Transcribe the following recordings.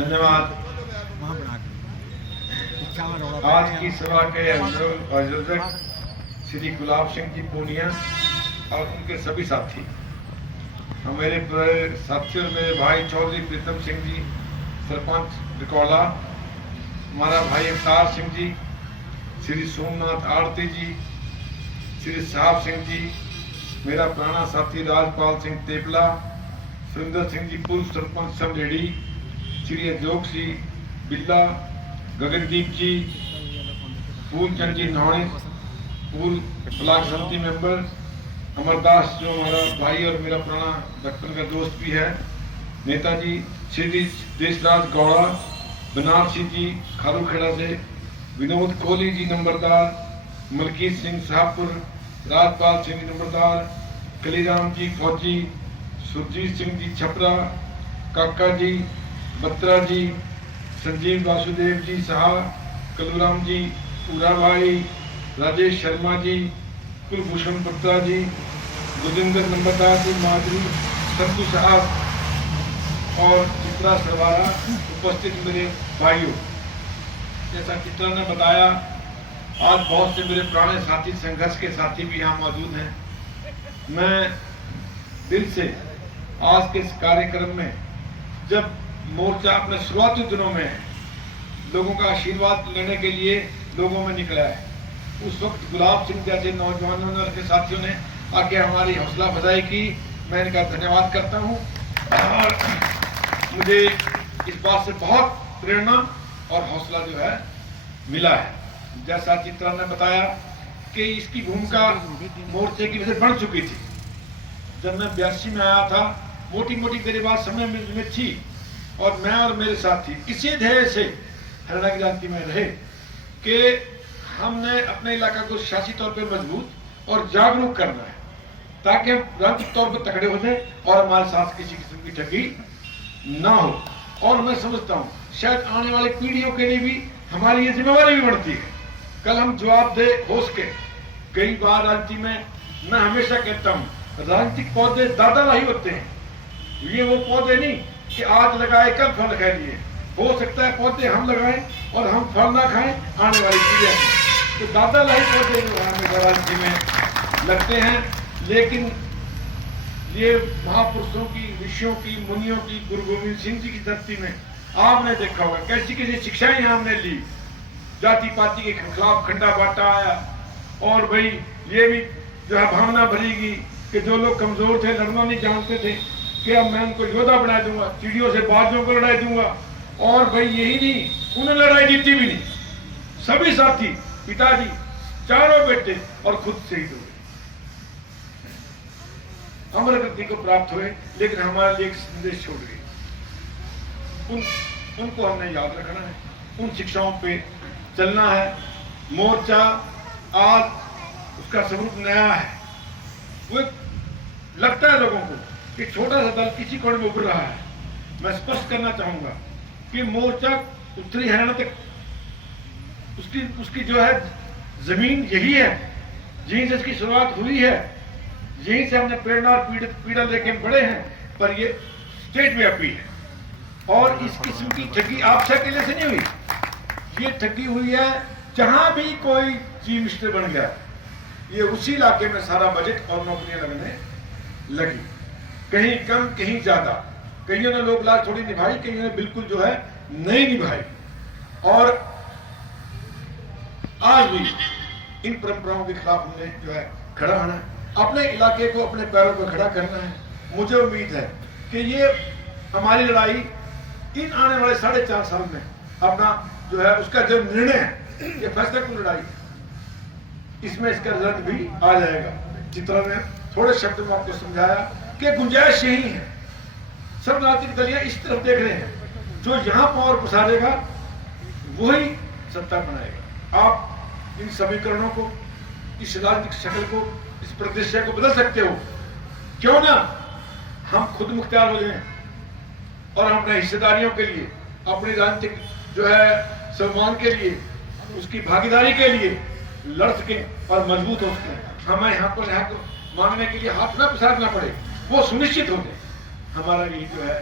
धन्यवाद। आज की सभा के आयोजक श्री गुलाब सिंह जी पूनिया और उनके सभी साथी, मेरे साथी और मेरे भाई चौधरी प्रीतम सिंह जी सरपंच रिकौला, हमारा भाई अवतार सिंह जी, श्री सोमनाथ आरती जी, श्री साहब सिंह जी, मेरा पुराना साथी राजपाल सिंह तेपला, सुरेंद्र सिंह जी पूर्व सरपंच समरेडी, श्री अजोक सिंह बिल्ला, गगनदीप जी, फूलचंद जी नौणी पूर्व ब्लॉक समिति मेंबर, अमरदास जो हमारा भाई और मेरा पुराना बचपन का दोस्त भी है, नेताजी श्री देशराज गौड़ा, बनारसी जी खारूखेड़ा से, विनोद कोहली जी नंबरदार, मलकीत सिंह साहबपुर, राजपाल सिंह नंबरदार, कलीराम जी फौजी, सुरजीत सिंह जी छपरा, काका जी बत्रा जी, संजीव वासुदेव जी साहा, कलूराम जी पूरा भाई, राजेश शर्मा जी, कुलभूषण बत्रा जी, जोगिंदर नंबरदार जी माधुरी, सत्तू साहब और चित्रा सरवारा, उपस्थित मेरे भाइयों, जैसा चित्रा ने बताया, आज बहुत से मेरे पुराने साथी, संघर्ष के साथी भी यहाँ मौजूद हैं। मैं दिल से आज के इस कार्यक्रम में, जब मोर्चा अपने शुरुआती दिनों में लोगों का आशीर्वाद लेने के लिए लोगों में निकला है, उस वक्त गुलाब सिंह जैसे नौजवानों ने, के साथियों ने आके हमारी हौसला अफजाई की। मैं इनका धन्यवाद करता हूँ और मुझे इस बात से बहुत प्रेरणा और हौसला जो है मिला है। जैसा चित्रा ने बताया कि इसकी भूमिका मोर्चे की वजह से बढ़ चुकी थी। जब मैं 82 में आया था, मोटी मोटी मेरी बात समय में थी और मैं और मेरे साथी इसी ध्येय से हरियाणा की राजनीति में रहे कि हमने अपने इलाका को सियासी तौर पर मजबूत और जागरूक करना है, ताकि हम राजनीतिक तौर पर तगड़े हो जाए और हमारे साथ किसी किस्म की ठगी ना हो। और मैं समझता हूँ शायद आने वाली पीढ़ियों के लिए भी हमारी ये जिम्मेवारी भी बढ़ती है। कल हम जवाबदेह हो सके। कई बार राजनीति में मैं हमेशा कहता हूँ, राजनीतिक पौधे दादालाही होते हैं। ये वो पौधे नहीं कि आज लगाए कल फल खा लिए। हो सकता है पौधे हम लगाएं और हम फल ना खाएं, आने वाली पीढ़ियां। तो दादालाही पौधे जो हमें राजनीति में लगते हैं। लेकिन ये महापुरुषों की, ऋषियों की, मुनियों की, गुरु गोविंद सिंह जी की धरती में आपने देखा होगा कैसी कैसी शिक्षाएं हमने ली। जाति पाति के खिलाफ खंडा बांटा आया और भाई ये भी जो है भावना भरेगी कि जो लोग कमजोर थे, लड़ना नहीं जानते थे, कि अब मैं उनको योद्धा बना दूंगा, चिड़ियों से बाजियों को लड़ाई दूंगा। और भाई यही नहीं, उन्हें लड़ाई जीती भी नहीं। सभी साथी, पिताजी, चारों बेटे और खुद शहीद हुए, अमर गति को प्राप्त हुए, लेकिन हमारे लिए एक संदेश छोड़ गए। उनको हमने याद रखना है, उन शिक्षाओं पे चलना है। मोर्चा आज उसका स्वरूप नया है। वो लगता है लोगों को कि छोटा सा दल किसी कोण में उभर रहा है। मैं स्पष्ट करना चाहूंगा कि मोर्चा उत्तरी हरियाणा तक उसकी जो है जमीन यही है, यहीं से इसकी शुरुआत हुई है, यहीं से हमने प्रेरणा और पीड़ा लेके बढ़े हैं। पर ये स्टेट व्यापी है और इस किस्म की ठगी आपसे अकेले से नहीं हुई। ये ठगी हुई है जहां भी कोई चीफ मिनिस्टर बन गया, ये उसी इलाके में सारा बजट और नौकरियां लगने लगी। कहीं कम कहीं ज्यादा, कईयों ने लोक लाज थोड़ी निभाई, कईयों ने बिल्कुल जो है नहीं निभाई। और आज भी इन परंपराओं के खिलाफ हमने जो है खड़ा होना है, अपने इलाके को अपने पैरों पर खड़ा करना है। मुझे उम्मीद है कि ये हमारी लड़ाई इन आने वाले 4.5 साल में अपना जो है उसका जो निर्णय है, ये फैसले की लड़ाई, इसमें इसका रिजल्ट भी आ जाएगा। चित्रा ने थोड़े शब्द में आपको समझाया कि गुंजाइश यही है। सब राजनीतिक दलियां इस तरफ देख रहे हैं, जो यहां पावर पसारेगा वही सत्ता बनाएगा। आप इन समीकरणों को, इस राजनीतिक शक्ल को, इस परिदृश्य को बदल सकते हो। क्यों ना हम खुद मुख्तियार हो जाएं और अपने हिस्सेदारियों के लिए, अपनी राजनीतिक जो है सम्मान के लिए, उसकी भागीदारी के लिए लड़ सके और मजबूत हो सके। हमें यहाँ को मांगने के लिए हाथ ना पसारना पड़े, वो सुनिश्चित हो जाए। हमारा यही जो है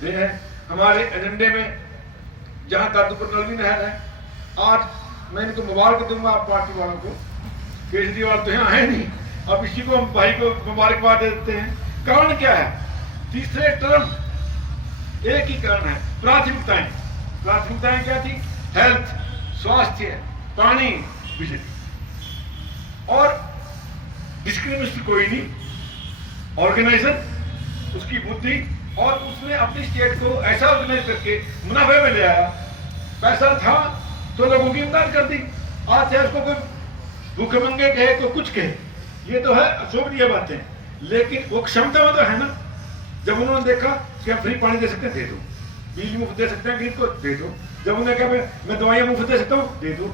ध्येय है। हमारे एजेंडे में जहां दादूपुर नलवी नहर है। आज मैं इनको मुबारक दूंगा आप पार्टी वालों को, केजरीवाल तो यहाँ है नहीं, अब इसी को हम भाई को मुबारकबाद दे देते हैं। कारण क्या है? तीसरे टर्म एक ही कारण है, प्राथमिकताएं। प्राथमिकताएं क्या थी? हेल्थ, स्वास्थ्य, पानी, बिजली, और डिस्क्रिमिनेशन कोई नहीं। ऑर्गेनाइजर, उसकी बुद्धि, और उसने अपनी स्टेट को ऐसा ऑर्गेनाइज करके मुनाफे में ले आया। पैसा था तो लोगों की इमदाद कर दी। आज चाहे उसको कोई भूखे मंगे कहे तो कुछ कहे, ये तो है अशोभनीय बातें, लेकिन वो क्षमता में तो है ना। जब उन्होंने देखा कि हम फ्री पानी दे सकते हैं, दे दो। बिजली मुफ्त दे सकते हैं गरीब को, दे दो। जब उन्हें कहा मैं दवाइयां मुफ्त दे सकता हूँ, दे दो।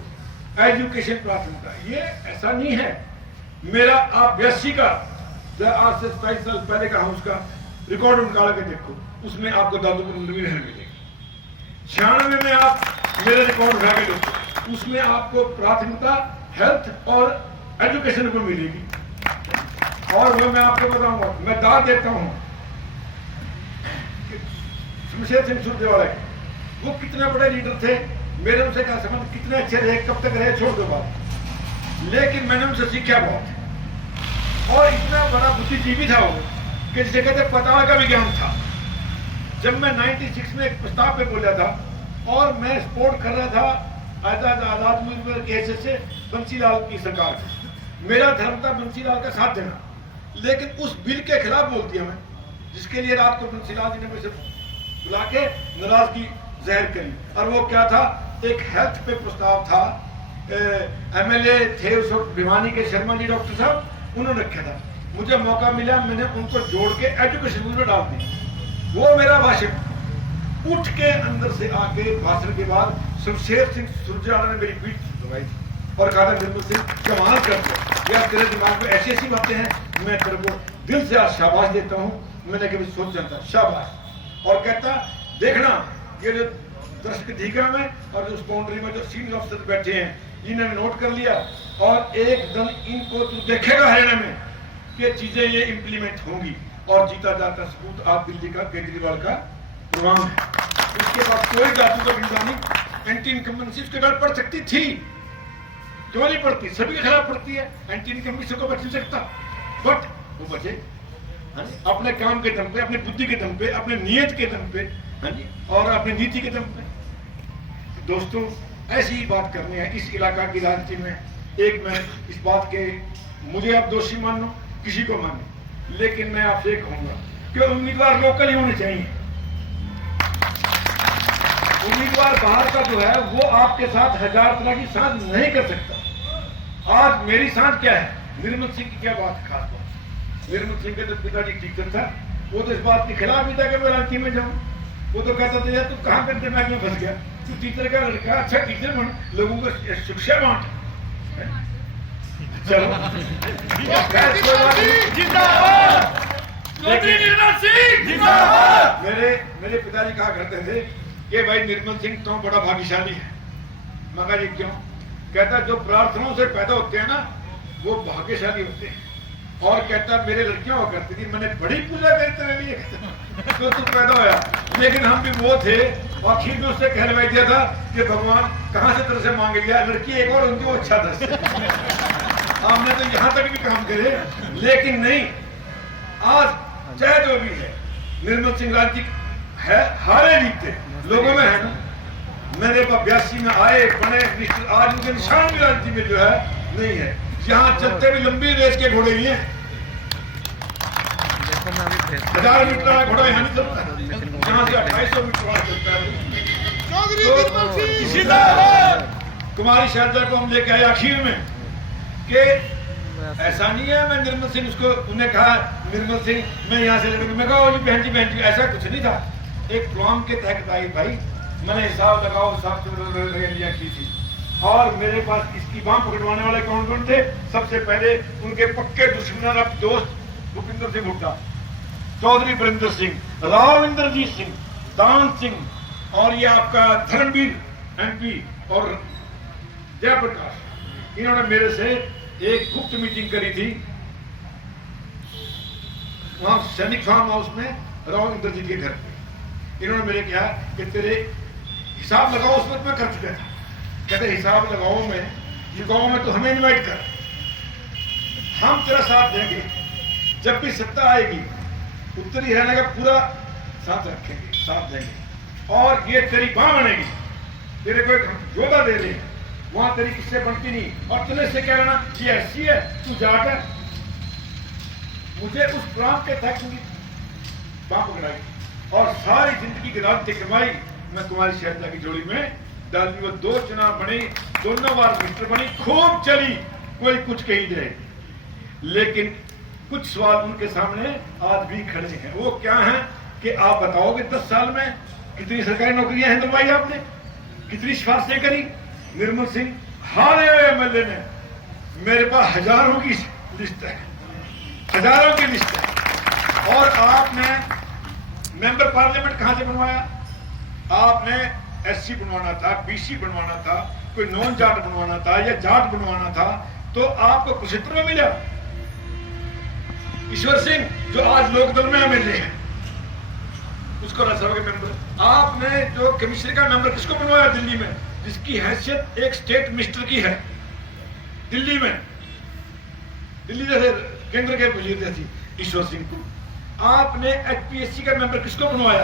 एजुकेशन प्राथमिकता। ये ऐसा नहीं है मेरा, आप 82 का, आज से 27 साल पहले का उसका रिकॉर्ड निकाल के देखो, उसमें आपको दादूपुर नलवी नहर मिलेगी। 96 में आप मेरे रिकॉर्ड उठा के देखो, उसमें आपको प्राथमिकता हेल्थ और एजुकेशन को मिलेगी। और वो मैं आपको बताऊंगा, मैं दाद देता हूं शमशेर सिंह सुरजेवाला, वो कितने बड़े लीडर थे, मेरे उनसे क्या संबंध, कितने अच्छे रहे, कब तक रहे छोड़ दो बात, लेकिन मैंने उनसे सीखा बहुत। और इतना बड़ा बुद्धिजीवी था वो कि जिसे कहते पता का विज्ञान था। जब मैं 96 में एक प्रस्ताव पे बोला था और मैं सपोर्ट कर रहा था आजाद मुल्क के हैसियत से बंसीलाल की सरकार को, मेरा धर्म था बंसीलाल का साथ देना, लेकिन उस बिल के खिलाफ बोल दिया मैं, जिसके लिए रात को बंसीलाल जी ने मुझे बुला के नाराजगी जाहिर करी। और वो क्या था? एक हेल्थ पे प्रस्ताव था, एमएलए थे उस वक्त भिवानी के शर्मा जी डॉक्टर साहब, उन्होंने रखा था। मुझे मौका मिला, मैंने उनको जोड़ के एजुकेशन में डाल दी। वो मेरा भाषण उठ के अंदर से आके भाषण के बाद शमशेर सिंह सुरजेवाला ने मेरी पीठ दबाई थी और कहा था निर्मल सिंह कमाल करते यार, तेरे दिमाग में ऐसी ऐसी बातें हैं, मैं तेरे को दिल से आज शाबाश देता हूँ। मैंने कभी सोच जाता शाबाश। और कहता देखना ये जो दर्शक दीघा में और उस बाउंड्री में जो सीनियर अफसर बैठे हैं, इन्होंने नोट कर लिया और एकदम इनको तू देखेगा हरियाणा में कि चीजें ये इम्प्लीमेंट होंगी। और जीता जाता सबूत आप दिल्ली का केजरीवाल का प्रोग्राम है। उसके बाद कोई जाति का बिंदानी एंटी इनकम्बेंसी उसके बाद पड़ सकती थी, क्यों नहीं पड़ती? सभी के खिलाफ पड़ती है, एंटी इनकम्बेंसी को बच नहीं सकता, बट वो बचे अपने काम के दम पे, अपनी बुद्धि के दम पे, अपने नियत के दम पे, हाँ जी, और अपनी नीति के दम पे। दोस्तों ऐसी ही बात करनी है इस इलाका की राजनीति में। एक मैं इस बात के, मुझे आप दोषी मान लो, किसी को मानो, लेकिन मैं आपसे कहूंगा कि उम्मीदवार लोकल ही होने चाहिए। उम्मीदवार बाहर का जो है वो आपके साथ हजार तरह की साझ नहीं कर सकता। आज मेरी साझ क्या है? निर्मल सिंह की क्या बात है? खास बात निर्मल सिंह के तो पिताजी टीचर था, वो तो इस बात के खिलाफ भी था कि मैं रांची में जाऊं। वो तो कहता था यार तू कहां पे दिमाग में फंस गया, तू टीचर का लड़का, अच्छा टीचर बन, लोगों को शिक्षा बांट। चलो मेरे पिताजी कहा करते थे कि भाई निर्मल सिंह तो बड़ा भाग्यशाली है। मगर ये क्यों? कहता जो प्रार्थनाओं से पैदा होते हैं ना वो भाग्यशाली होते हैं। और कहता मेरे लड़कियां हुआ करती थी, मैंने बड़ी पूजा करी तेरे लिए तो तू पैदा होया। लेकिन हम भी वो थे, आखिर में उससे कहलवाई दिया था कि भगवान कहां से तरह से मांग लिया, लड़की एक और उनकी वो अच्छा दस। हमने तो यहां तक भी काम करे, लेकिन नहीं। आज चाहे जो भी है, निर्मल सिंह राजनीति है, हारे जीते लोगों में है ना। मेरे 82 में आए बने, आज उनके निशान भी राजनीति में जो है नहीं है। यहाँ चलते भी लंबी रेस के घोड़े ही हैं, 1000 मीटर वाला घोड़ा यहाँ नहीं चलता, यहाँ से 2800 मीटर वाला चलता है। कुमारी शारदा को हम लेके आए आखिर में कि ऐसा नहीं है मैं निर्मल सिंह, उसको उन्हें कहा निर्मल सिंह मैं यहाँ से लेकर, मैं कहा बहन जी ऐसा कुछ नहीं था। एक प्लान के तहत आई भाई, मैंने हिसाब लगाओ, हिसाब से रैलियां की थी। और मेरे पास इसकी बांह पकड़वाने वाले कौन कौन थे? सबसे पहले उनके पक्के दुश्मन अब दोस्त भूपिंदर सिंह हुड्डा, चौधरी बरिंदर सिंह, राव इंद्रजीत सिंह, दान सिंह, और ये आपका धर्मवीर MP और जयप्रकाश। इन्होंने मेरे से एक गुप्त मीटिंग करी थी वहां सैनिक फार्म हाउस में राव इंद्रजीत के घर पे। इन्होंने मेरे कहा कि तेरे हिसाब लगाओ, उस वक्त मैं कर चुका था। कहते हिसाब लगाओ में, ये गाँव में तो हमें इन्वाइट कर, हम तेरा साथ देंगे, जब भी सत्ता आएगी उत्तरी हरियाणा का पूरा साथ रखेंगे, साथ देंगे, और ये तेरी बाँ बनेगी, तेरे को एक योगा दे दें, वहां तेरी किससे बनती नहीं। और तुझे से कह रहा ये ऐसी है, तू जाट है, मुझे उस प्रांत के तहत बाँ पकड़ाई और सारी जिंदगी की रात कमाई मैं तुम्हारी शहजा की जोड़ी में डाली। वो 2 चुनाव बनी, दोनों बार मिनिस्टर बनी, खूब चली, कोई कुछ कही जाए, लेकिन कुछ सवाल उनके सामने आज भी खड़े हैं। वो क्या है कि आप बताओगे 10 साल में कितनी सरकारी नौकरियां हैं दिलवाई आपने, कितनी सिफारिशें करी। निर्मल सिंह हारे हुए एमएलए ने, मेरे पास हजारों की लिस्ट है, हजारों की लिस्ट है। और आपने मेंबर पार्लियामेंट कहां से बनवाया? आपने एससी बनवाना था, बीसी बनवाना था, कोई नॉन जाट बनवाना था या जाट बनवाना था, तो आपको कुरुक्षेत्र में मिला ईश्वर सिंह, जो आज लोकदल में एमएलए है, उसको राज्यसभा के मेंबर। आपने जो कमिश्नर का मेंबर किसको बनवाया दिल्ली में, जिसकी हैसियत एक स्टेट मिनिस्टर की है दिल्ली में, दिल्ली जैसे केंद्र के वजीर जैसी, ईश्वर सिंह को। आपने एचपीएससी का मेंबर किसको बनवाया?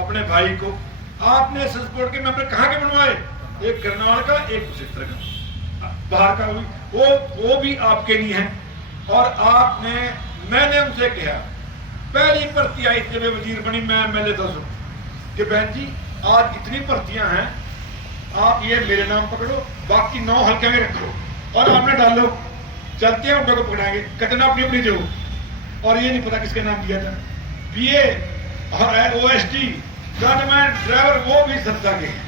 अपने भाई को। आपने एसएस बोर्ड के मेंबर कहां के बनवाए? एक कर्नाटक का, एक कुरुक्षेत्र का, बाहर का वो भी आपके नहीं है। और आपने, मैंने उनसे कहा, पहली भर्ती आई जब वजीर बनी, मैं एमएलए था कि बहन जी आज इतनी भर्तियां हैं, आप ये मेरे नाम पकड़ो, बाकी 9 हल्के में रखो और आपने डालो, चलते हैं उनको को पकड़ाएंगे, कटना अपनी अपनी दो। और ये नहीं पता किसके नाम दिया था, पीए और ओएसटी, गनमैन, ड्राइवर, वो भी संस्था के हैं।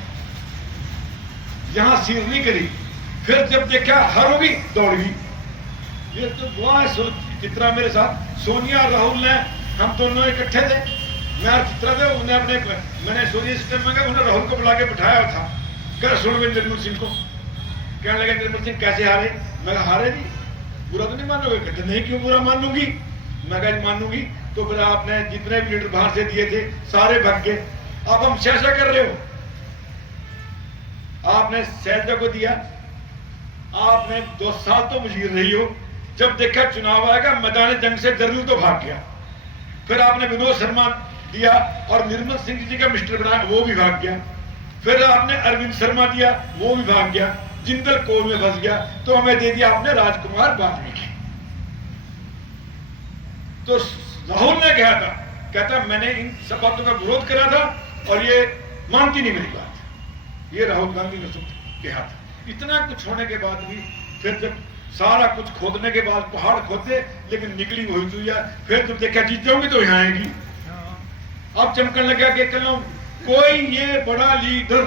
यहां सीर नहीं करी, फिर जब देखा हार होगी दौड़ गई। ये तो हुआ है चित्रा मेरे साथ, सोनिया राहुल ने, हम दोनों इकट्ठे थे, मैं और चित्रा थे, उन्हें अपने, मैंने सोनिया सिस्टम में उन्हें राहुल को बुला के बिठाया था, कर सुन में निर्मल सिंह को। कहने लगे निर्मल सिंह कैसे हारे? मैं हारे नहीं, बुरा तो नहीं मानोगे? कहते नहीं, क्यों बुरा मान लूंगी? मैं कहा मानूंगी। तो फिर आपने जितने भी लीडर बाहर से दिए थे सारे भाग गए, अब हम शैसा कर रहे हो। आपने शैलजा को दिया, आपने 2 साल तो वजीर रही हो, जब देखा चुनाव आएगा मैदान जंग से जरूर तो भाग गया। फिर आपने विनोद शर्मा दिया और निर्मल सिंह जी का मिनिस्टर बनाया, वो भी भाग गया। फिर आपने अरविंद शर्मा दिया, वो भी भाग गया, जिंदल कोल में फंस गया। तो हमें दे दिया आपने राजकुमार वाल्मीकि। तो राहुल ने कहा था, कहता मैंने इन सब बातों का विरोध करा था और ये मानती नहीं मेरी बात। ये राहुल गांधी ने कहा था। इतना कुछ होने के बाद भी फिर जब सारा कुछ खोदने के बाद पहाड़ खोदे, लेकिन निकली वही दुनिया। फिर तुम देखा जीत जाओगी तो यहाँ आएगी। अब चमकने लगा कि चलो कोई ये बड़ा लीडर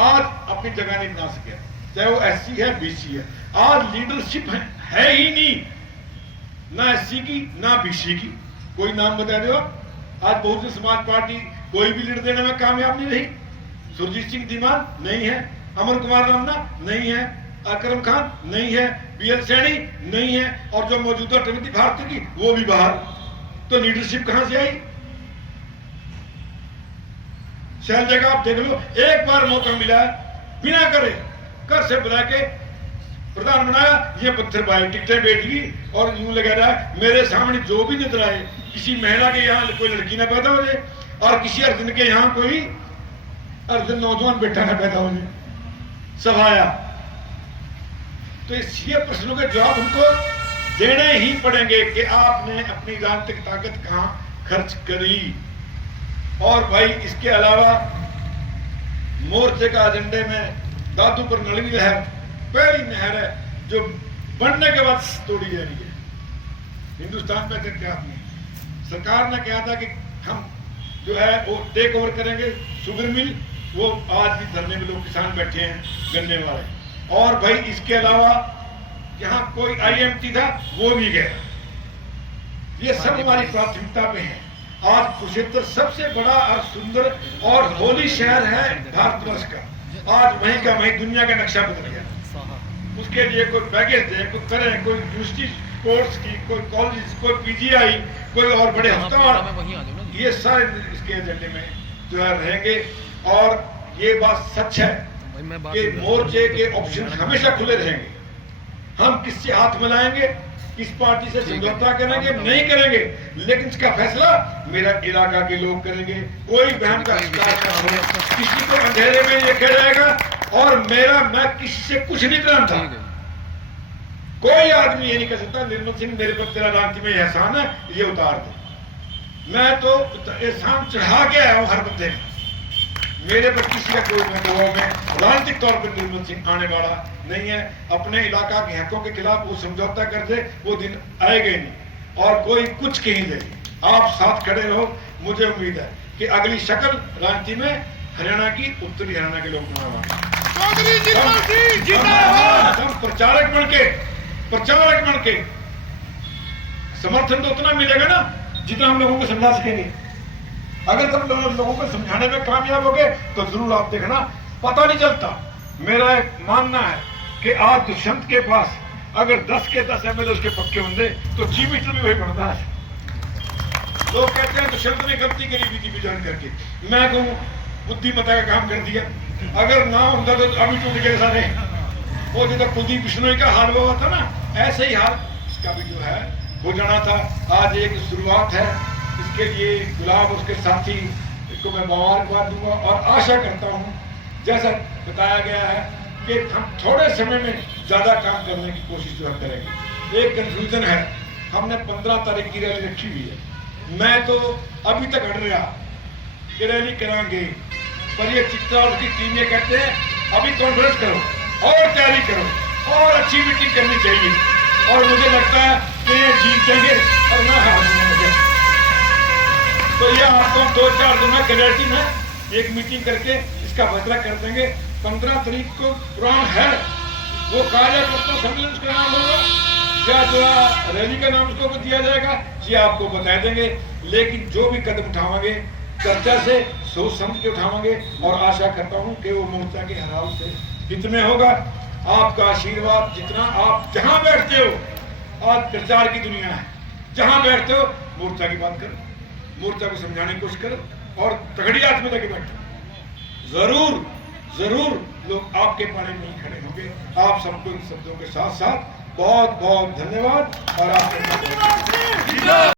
आज अपनी जगह नहीं बना सके, चाहे वो एससी है बीसी है। आज लीडरशिप है ही नहीं, ना एससी की ना बीसी की। कोई नाम बता दो। आज बहुजन समाज पार्टी कोई भी लीडर देने में कामयाब नहीं रही। सुरजीत सिंह धीमान नहीं है, अमर कुमार रामना नहीं है, अकरम खान नहीं है, बीएल सैनी नहीं है, और जो मौजूदा ट्रिमती भारती की वो भी बाहर। तो लीडरशिप कहां से आई? शहर जगह आप देख लो, एक बार मौका मिला बिना करे कर से बुला के प्रधान बनाया, ये पत्थर भाई टिकटें बेच गई और यूं लगा रहा है मेरे सामने जो भी नजर आए, किसी महिला के यहाँ कोई लड़की ना पैदा हो जाए और किसी अर्जुन के यहाँ कोई अर्जुन नौजवान बेटा ना पैदा हो जाए, सब आया। तो इस ये प्रश्नों के जवाब उनको देने ही पड़ेंगे कि आपने अपनी राजनीतिक ताकत कहां खर्च करी। और भाई इसके अलावा मोर्चे का एजेंडे में दादू पर नलवी नहर पहली नहर है जो बनने के बाद तोड़ी जा रही है। हिंदुस्तान में क्या नहीं, सरकार ने कहा था कि हम जो है वो टेक ओवर करेंगे शुगर मिल, वो आज भी धरने में लोग किसान बैठे हैं गन्ने वाले। और भाई इसके अलावा जहां कोई आईएमटी था वो भी गया। ये सब हमारी प्राथमिकता में है। आज कुरुक्षेत्र सबसे बड़ा और सुंदर और होली शहर है भारतवर्ष का। आज वहीं का वहीं दुनिया का नक्शा बदल गया। उसके लिए कोई पैकेज दे, कोई करें, कोई यूनिवर्सिटी कोर्स की, कोई कॉलेज, कोई पीजीआई, कोई और बड़े अस्पताल, ये सारे इसके एजेंडे में जो है रहेंगे। और ये बात सच है कि मोर्चे के ऑप्शन हमेशा खुले रहेंगे। हम किससे हाथ मिलाएंगे, किस पार्टी से समझौता करेंगे, नहीं करेंगे, लेकिन इसका फैसला मेरा इलाका के लोग करेंगे। कोई बहन का शिकार न हो, किसी को अंधेरे में ये कह जाएगा और मैं किसी से कुछ नहीं जानता। कोई आदमी ये नहीं कह सकता निर्मल सिंह मेरे पर तेरा रांची में एहसान है, ये उतार दे। मैं तो एहसान चढ़ा के आया हूं हर बंदे में। मेरे पर किसी का कोई दबाव में राजनीतिक तौर पर निर्मल सिंह आने वाला नहीं है। अपने इलाका के हकों के खिलाफ वो समझौता कर दे, वो दिन आएगा ही नहीं। और कोई कुछ कहीं दे, आप साथ खड़े रहो। मुझे उम्मीद है कि अगली शक्ल रांची में हरियाणा की, उत्तरी हरियाणा के लोग बनाएंगे। हम प्रचारक बन के समर्थन तो उतना मिलेगा ना जितना हम लोगों को समझा सकेंगे। अगर तुम लोगों को समझाने में कामयाब हो गए तो जरूर आप देखना, पता नहीं चलता। मेरा एक मानना है कि आज दुष्यंत के पास अगर 10 के 10 MLA उसके पक्के होंगे तो चीफ मिनिस्टर भी वही बनता है। लोग कहते हैं दुष्यंत ने गलती करी बीजेपी ज्वाइन करके। मैं कहूँ बुद्धिमत्ता का काम कर दिया। अगर ना होता तो अभी टूट गए सारे। वो जो कुलदीप बिश्नोई का हाल हुआ था ना, ऐसे ही हाल इसका भी जो है हो जाना था। आज एक शुरुआत है, इसके लिए गुलाब उसके साथी को मैं मुबारकबाद दूंगा और आशा करता हूं जैसा बताया गया है कि हम थोड़े समय में ज्यादा काम करने की कोशिश जो करेंगे। एक कंफ्यूजन है, हमने 15 तारीख की रैली रखी हुई है। मैं तो अभी तक हट रहा कि रैली कराएंगे, पर ये चित्रा की टीम ये कहते हैं अभी कॉन्फ्रेंस करो और तैयारी करो और अच्छी मीटिंग करनी चाहिए। और मुझे लगता है कि ये जीत जाएंगे और मैं हार जाऊंगा। तो ये आपको 2-4 दिन में क्लैरिटी में एक मीटिंग करके इसका फैसला कर देंगे। 15 तारीख को प्रोग्राम है, वो कार्यकर्ता सम्मेलन का नाम होगा या जो रैली का नाम उसको दिया जाएगा, ये आपको बता देंगे। लेकिन जो भी कदम उठावांगे चर्चा से सोच समझ के उठावांगे और आशा करता हूं कि वो मोर्चा के हराव से कितने होगा। आपका आशीर्वाद जितना, आप जहां बैठते हो, आज प्रचार की दुनिया है, जहां बैठते हो मोर्चा की बात करो, मोर्चा को समझाने की कोशिश करो और तगड़ी हाथ में लेके बैठो। जरूर लोग आपके पाले में ही खड़े होंगे। आप सबको इन शब्दों के साथ साथ बहुत बहुत धन्यवाद और आप